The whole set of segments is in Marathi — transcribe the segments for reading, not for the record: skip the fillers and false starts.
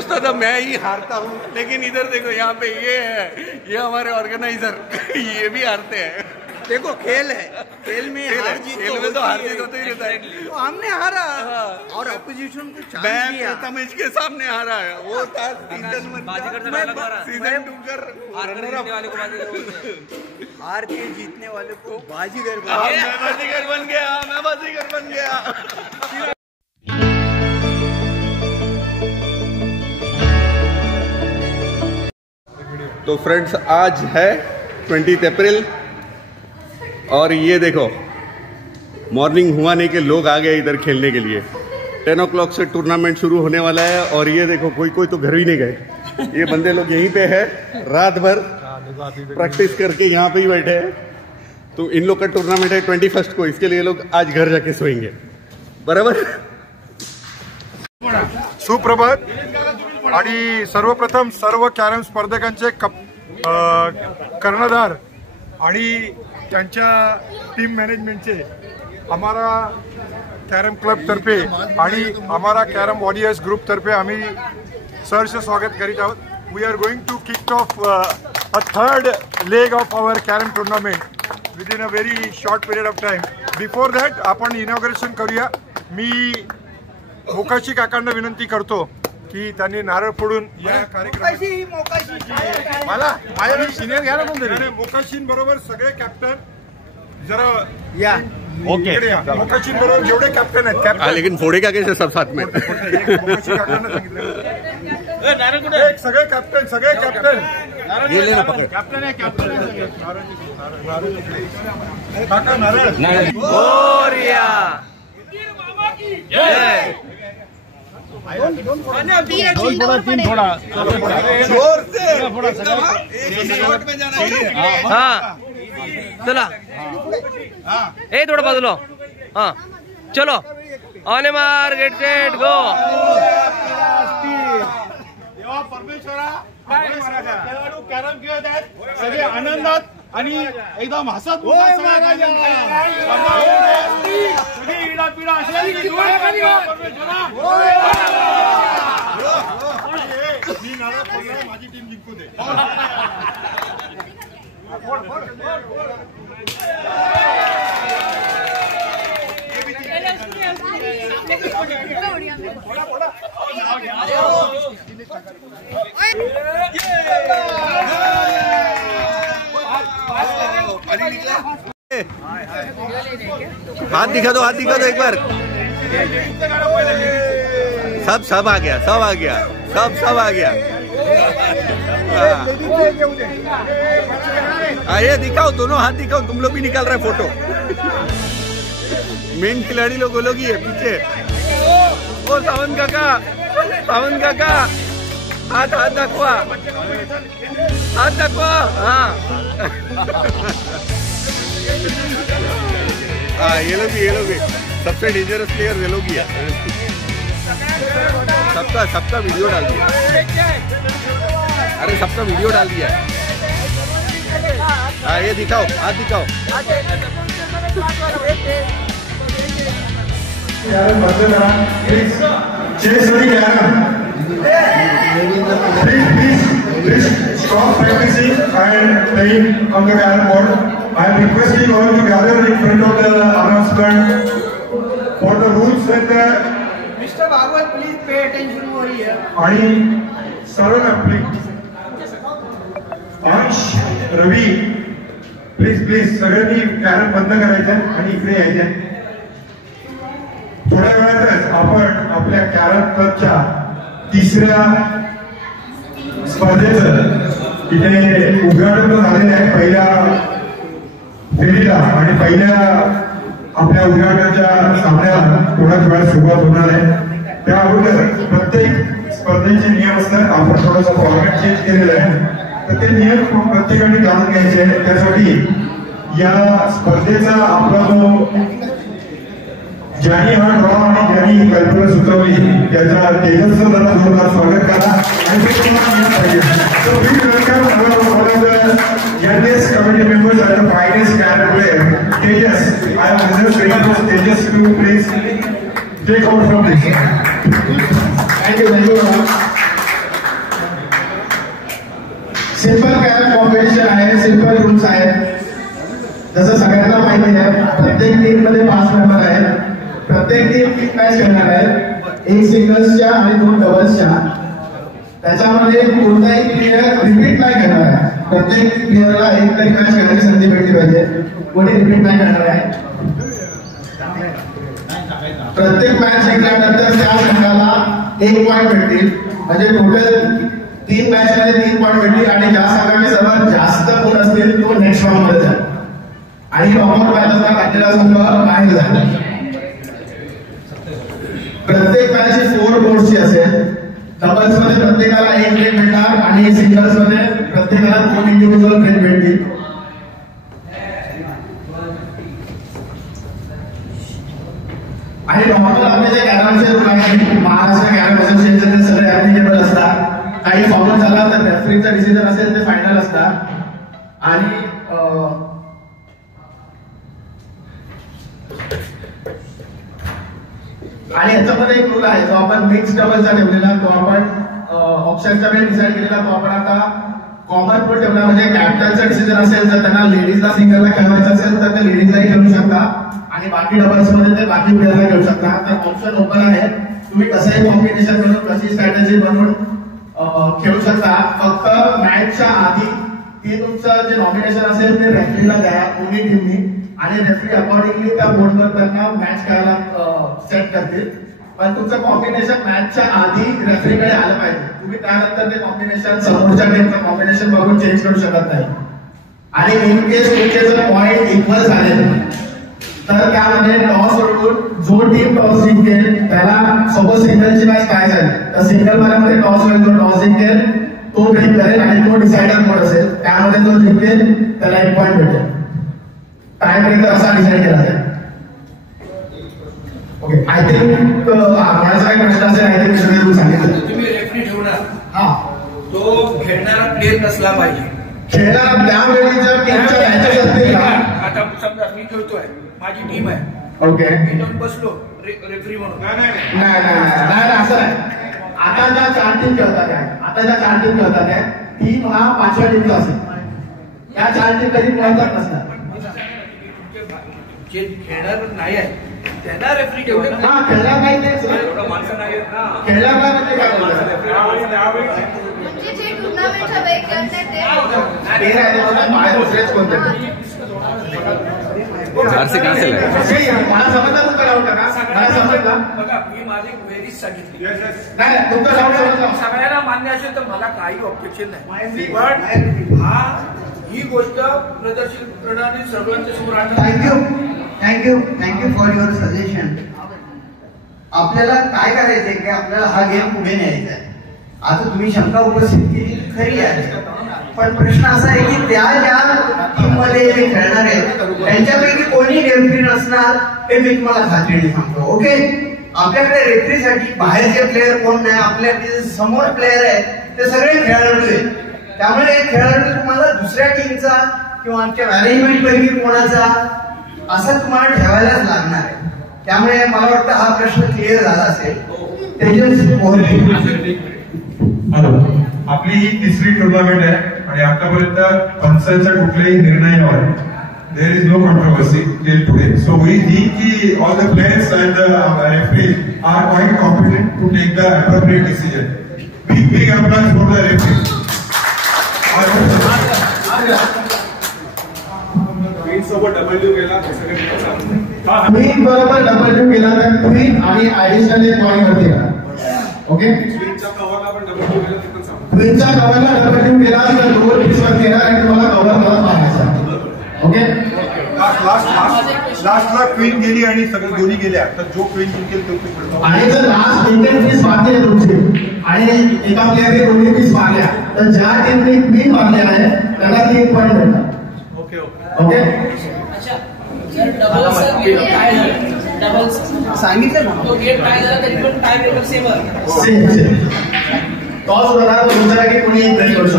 सोचता था मैं ही हारता हूँ, लेकिन इधर देखो यहाँ पे ये है, ये हमारे ऑर्गेनाइजर ये भी हारते हैं। देखो खेल है, खेल में हार जीत तो हार जीत होते ही रहता है। तो हमने हारा और अपोजिशन को चांस दिया। प्रथमेश के सामने हारा है, वो था सीजन 2 कर हार के जीतने वाले को बाजीगर बन गया, मैं बाजीगर बन गया। तो फ्रेंड्स आज है 20 अप्रैल और ये देखो मॉर्निंग हुआ नहीं कि लोग आ गए इधर खेलने के लिए। 10 o'clock से टूर्नामेंट शुरू होने वाला है और ये देखो कोई तो घर ही नहीं गए। ये बंदे लोग यहीं पे है, रात भर प्रैक्टिस करके यहाँ पे ही बैठे हैं। तो इन लोग का टूर्नामेंट है 21 को, इसके लिए लोग आज घर जाके सोएंगे। बराबर। सुप्रभात आणि सर्वप्रथम सर्व कॅरम स्पर्धकांचे कर्णधार आणि त्यांच्या टीम मॅनेजमेंटचे हमारा कॅरम क्लब तर्फे आणि हमारा कॅरम वॉरियर्स ग्रुप तर्फे आम्ही सहर्ष स्वागत करीत आहोत. We are going to kick off a third leg of our carrom tournament within a very short period of time. Before that आपण इनॉग्रेशन करूया. मी मोकाशी काकांना विनंती करतो की त्यांनी नारळ फोडून या कार्यक्रमात मला माझ्या सिनियर घ्या ना कोणतरी. मोकाशीन बरोबर सगळे कॅप्टन जरा या ओके. मोकाशीन बरोबर जेवढे कॅप्टन आहेत कॅप्टन, लेकिन फोड़ेगा कैसे सब साथ में. मोकाशी काकांना सांगितलं एक सगळे कॅप्टन ये लेना पकड़. कॅप्टन आहे काका नारळ जोर से हाँ चला ए थोड़ा बदलो. हाँ चलो ऑन मार गेट सेट गो. परमेश्वरा खेळाडू कॅरम खेळत आहेत सगळे आनंदात आणि एकदम हसत पिढा माझी टीम जिंकू दे. हाथ दिखा दो एक बार. सब आ गया, सब आ गया. ये दिखाओ, दोनों हाथ दिखाओ. तुम लोग भी निकाल रहे फोटो. मेन खिलाड़ी लोग वो लोग ही है पीछे. ओ सावन काका हाथ दाखवा. हाँ ये लोग भी सबसे डेंजरस प्लेयर ये लोग ही है. सबका वीडियो डाल दिया. अरे सबका वीडियो डाल दिया. हाँ ये दिखाओ, हाथ दिखाओ. Please stop practicing and playing on the carrom board. I am requesting all to gather in front of the announcement for the rules and the. Mr. Bhagwat, please pay attention over here. आणि सर्वांना प्लीज अंश रवी प्लीज सगळ्यांनी कॅरम बंद करायचं आणि इकडे यायचं. थोड्या वेळातच आपण आपल्या कॅरम क्लबच्या तिसऱ्या स्पर्धेचं इथे उद्घाटन झालेलं आहे. पहिल्या फेरीला आणि पहिल्या आपल्या उद्घाटनाच्या सामन्याला थोड्याच वेळात सुरुवात होणार आहे. त्या अगोदर प्रत्येक स्पर्धेचे नियम असतात. आपण थोडासा फॉर्मॅट चेंज केलेला आहे, तर ते नियम प्रत्येकाने जाणून घ्यायचे आहेत. त्यासाठी या स्पर्धेचा आपला जो ज्यांनी हा ड्रॉ आणि ज्यांनी ही कल्पना सुचवली त्याचा तेजस्व जरा जोरदार स्वागत करा. आणि ते तुम्हाला पाहिजे. So please welcome all of the youngest committee members and the finest carrom player, Tejas. I am just request Tejas to please take over from this. Thank you very much. Simple carrom competition आहे, सिंपल रूल्स आहेत. जसं सगळ्यांना माहिती आहे, प्रत्येक टीम मध्ये 5 मेंबर आहेत. प्रत्येक टीम 3 मॅच खेळणार आहे, 1 सिंगल्सच्या आणि 2 डबल्सच्या. त्याच्यामध्ये कोणताही प्लेयर रिपीट नाही करणार आहे. प्रत्येक प्लेयरला एक तरी मॅच खेळण्याची संधी भेटली पाहिजे. कोणी रिपीट नाही करणार आहे. प्रत्येक मॅच जिंकल्यानंतर त्या संघाला 1 पॉईंट भेटतील. म्हणजे टोटल 3 मॅच मध्ये 3 पॉईंट भेटतील आणि ज्या संघाचे सर्वात जास्त गुण असतील तो नेक्स्ट राऊंड मध्ये जाईल आणि नॉकआउट मॅचचा काढलेला संघ बाहेर जाईल. प्रत्येक मॅच ही 4 बोर्डची असेल. डबल्स मध्ये प्रत्येकाला 1 ब्रेक भेटणार आणि सिंगल्स मध्ये प्रत्येकाला 2 इंडिव्हिज्युअल ब्रेक भेटतील. आणि नॉर्मल आपले जे कॅरमचे रूल आहेत, महाराष्ट्र कॅरम असोसिएशनचे सगळे ऍप्लिकेबल असतात. काही फाउल झाला तर रेफरीचा डिसिजन असेल ते फायनल असतात. आणि याच्यामध्ये एक रूल आहे जो आपण मिक्स डबलचा ठेवलेला, तो आपण ऑप्शनच्या वेळी डिसाईड केलेला, तो आपण आता कॉमन पण ठेवला. म्हणजे कॅप्टनचा डिसिजन असेल तर त्यांना लेडीजला सिंगलला खेळवायचं असेल तर ते लेडीजलाही खेळू शकता आणि बाकी डबल्स मध्ये ते बाकी प्लेयरला खेळू शकता. तर ऑप्शन ओपन आहे, तुम्ही कसंही कॉम्बिनेशन बनवून कशी स्ट्रॅटेजी बनवून खेळू शकता. फक्त मॅचच्या आधी ती तुमचं जे नॉमिनेशन असेल ते रेफरीला द्या दोन्ही टीमनी आणि रेफरी अकॉर्डिंगली त्या बोर्डवर त्यांना मॅच खेळायला सेट करतील. पण तुमचं कॉम्बिनेशन मॅचच्या आधी रेफरीकडे आलं पाहिजे. तुम्ही त्यानंतर ते कॉम्बिनेशन समोरच्या टीमचं कॉम्बिनेशन बघून चेंज करू शकत नाही. आणि इन केस तुमचे जर पॉईंट इक्वल झाले तर त्यामध्ये टॉस उडवून जो टीम टॉस जिंकेल त्याला, सपोज सिंगलची मॅच काय झाली तर सिंगल मध्ये टॉस होईल, जो टॉस जिंकेल तो ब्रेक करेल आणि तो डिसायडर मोड असेल, त्यामध्ये जो जिंकेल त्याला 1 पॉईंट भेटेल. टाय ब्रेक असा डिसाईड केला जाईल. ओके, आय थिंक माझा काही प्रश्न असेल, आय थिंक सगळे सांगितलं. तुम्ही रेफरी ठेवणार, हा, तो खेळणारा प्लेयर नसला पाहिजे. खेळणार त्यावेळी जर टीमच्या मॅचेस असतील ना, आता समजा मी खेळतोय, माझी टीम आहे, ओके, मी जाऊन बसलो रेफरी म्हणून. नाही असं नाही. आता ज्या 4 टीम खेळतात आहे, टीम हा 5व्या टीमचा असेल. त्या 4 टीम कधी खेळतात नसणार. जे खेळणार नाही आहे त्यांना रेफरी ठेवलं. हा, खेळणार नाही तेच माणसं नाही आहेत ना. खेळणार नाही म्हणजे काय बोलतात, म्हणजे जे टुर्नामेंटच्या वेळी करतात ते ते नाही, ते बाहेर दुसरेच कोणते. मला समजला तुमचा डाऊट का? मला समजला. बघा, मी माझी क्वेरीज सांगितली. नाही तुमचा डाऊट समजला. सगळ्यांना मान्य असेल तर मला काही ऑब्जेक्शन नाही. पण ही गोष्ट प्रदर्शित करणारी सर्वांच्या समोर थँक्यू फॉर युअर सजेशन. आपल्याला काय करायचंय की आपल्याला हा गेम पुढे न्यायचा आहे. आता तुम्ही शंका उपस्थित केली खरी आहे, पण प्रश्न असा आहे की त्या ज्या टीम मध्ये जे खेळणार आहेत त्यांच्यापैकी कोणी रेफरी नसणार हे मी तुम्हाला खात्रीने सांगतो. ओके, आपल्याकडे रेफरीसाठी बाहेरचे प्लेयर कोण नाही, आपल्या समोर प्लेयर आहेत ते सगळे खेळाडू आहेत. त्यामुळे खेळाडू तुम्हाला दुसऱ्या टीमचा किंवा आमच्या मॅनेजमेंट पैकी कोणाचा असं तुम्हाला ठेवायलाच लागणार आहे. त्यामुळे मला वाटतं हा प्रश्न क्लिअर झाला असेल. आपली ही 3री टुर्नामेंट आहे आणि आतापर्यंत पंचांच्या कुठल्याही निर्णयावर there is no controversy till today. So we think की all the players and the referee are quite competent to take the appropriate decision. Big applause for the referee. सोबत डब्ल्यू गेला, क्वीन बरोबर डब्ल्यू गेला तर क्वीन आणि ऍडिशनल 1 पॉईंट वरती गेला. ओके, क्वीनच्या कव्हरला पण डब्ल्यू गेला, ते पण सांग. क्वीनच्या कव्हरला डब्ल्यू गेला तर 2 पीस वर गेला आणि तुम्हाला कव्हर मला पाहायचा. ओके, लास्टला क्वीन गेली आणि सगळे दोन्ही गेल्या, तर जो क्वीन जिंकेल तो पडतो. आणि जर लास्ट 1 पीस बाकी आहे तुमची आणि एका प्लेअरने 2 पीस मारल्या तर ज्या टीमने क्वीन मारल्या आहे त्याला 3 पॉईंट भेटतात. ओके, सांगितलं ना, तो गेम काय झाला तरी पण टाय ब्रेकर सेव्हर. टॉस होणार तो दुसरा की कोणी ब्रेक करू शकतो.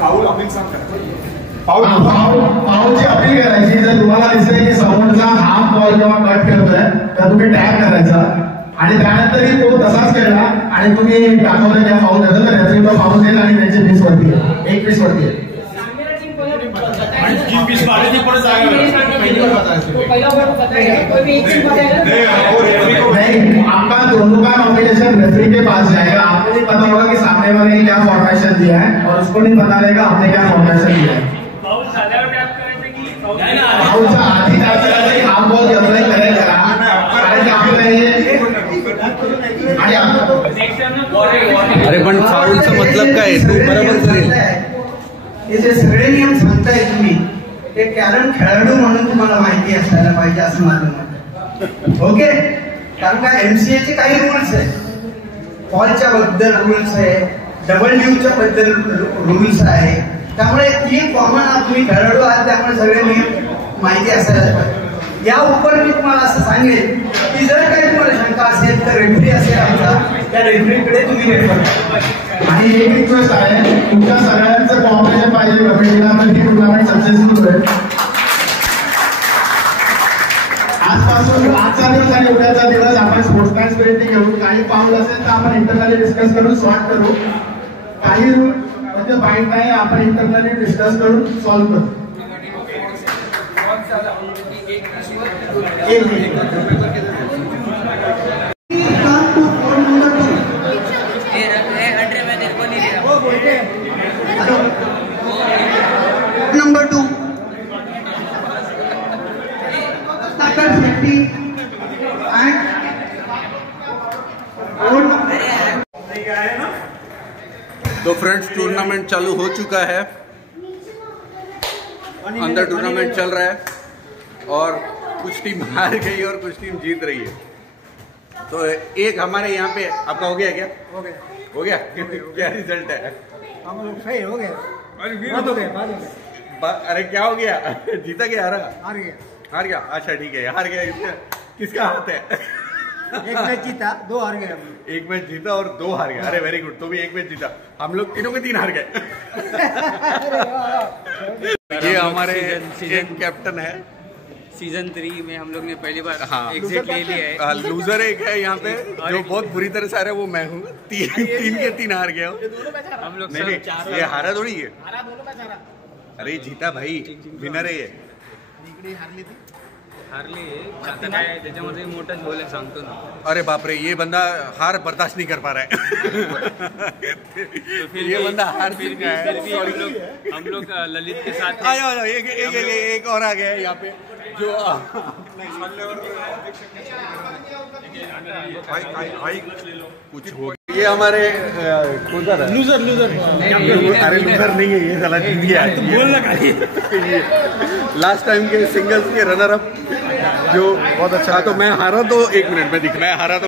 फाऊल अपील सांग. फाऊलची अपील करायची. जर तुम्हाला दिसतंय की समोरचा हाफ बॉल जेव्हा कट करतोय तर तुम्ही टॅग करायचा आणि त्यानंतरही तो तसाच खेळला आणि तुम्ही दाखवलं त्या फाऊल झालं तर रेफरी तो फाऊल देईल आणि त्यांची पीस वरती आहे, एक पीस वरती आहे. नहीं, आपका दोनों का नॉमिनेशन रेफरी के पास जाएगा. आपको नहीं पता होगा कि सामने वाले ने क्या फॉर्मेशन दिया है और उसको नहीं पता रहेगा आपने क्या फॉर्मेशन दिया है. आधी आप बहुत अप्लाई करेगा अरे पण फाऊलचा मतलब काय तू बरोबर करेल. हे जे सगळे नियम सांगताय तुम्ही ते कॅरम खेळाडू म्हणून तुम्हाला माहिती असायला पाहिजे असं माझं मत. ओके, कारण का एमसीए चे काही रूल्स आहे, फॉलच्या बद्दल रूल्स आहे, डब्ल्यूच्या बद्दल रूल्स आहे. त्यामुळे ती कॉमन तुम्ही खेळाडू आहात त्यामुळे सगळे नियम माहिती असायला पाहिजे. या उपर मी तुम्हाला असं सांगेन की जर काही तुम्हाला शंका असेल तर रेफरी असेल आमचा, त्या रेफरीकडे तुम्ही रेफर करा. आणि एक रिक्वेस्ट आहे, तुमच्या सगळ्यांचं कॉम्पिटिशन पाहिजे कमिटीला तर ही टुर्नामेंट सक्सेसफुल होईल. आजपासून आजचा दिवस आणि उद्याचा दिवस आपण स्पोर्ट्समॅन स्पिरिट घेऊन काही पाऊल असेल तर आपण इंटरनली डिस्कस करून सॉल्व करू. काही म्हणजे बाईट नाही, आपण इंटरनली डिस्कस करून सॉल्व करू. नंबर 2 तो फ्रेंड्स टूर्नामेंट चालू हो चुका है, अंदर टूर्नामेंट चल रहा है और कुछ टीम हार गई और कुछ टीम जीत रही है. तो एक हमारे यहाँ पे आपका हो गया क्या? हो गया क्या रिजल्ट है? हम लोग सही हो गए. अरे क्या हो गया? जीता क्या हारा? हार गया. अच्छा ठीक है, हार गया. किसका हाथ है? एक मैच जीता, 2 हार गए. एक मैच जीता और 2 हार गए. अरे वेरी गुड. तो भी एक मैच जीता, हम लोग तीनों के 3 हार गए. ये हमारे सीजन कैप्टन है. सीजन 3 में हम लोग ने पहली बार हाँ, एग्जिट ले लिया है. लूजर एक है यहाँ पे जो बहुत बुरी तरह से हारा है, वो मैं हूँ. 3 के 3 हार गया. हम लोग नहीं, ये हारा थोड़ी है. हारा. अरे जीता भाई, विनर है ये. हारली आता काय त्याच्यामध्ये मोठा झोल आहे सांगतो ना. अरे बाप रे, ये बंदा हार बर्दाश्त नहीं कर पा रहा है. ये बंदा हार फिर भी हम लोग ललित के साथ आया एक और आ गया है यहाँ पे जो कुछ हो. ये हमारे कौन सा लूजर. अरे लूजर नहीं है ये, साला जीत गया. बोलना खाली. लास्ट टाइम के सिंगल्स के रनर अप जो बहुत अच्छा. तो मैं हारा तो 1 मिनट में दिख, मैं हारा तो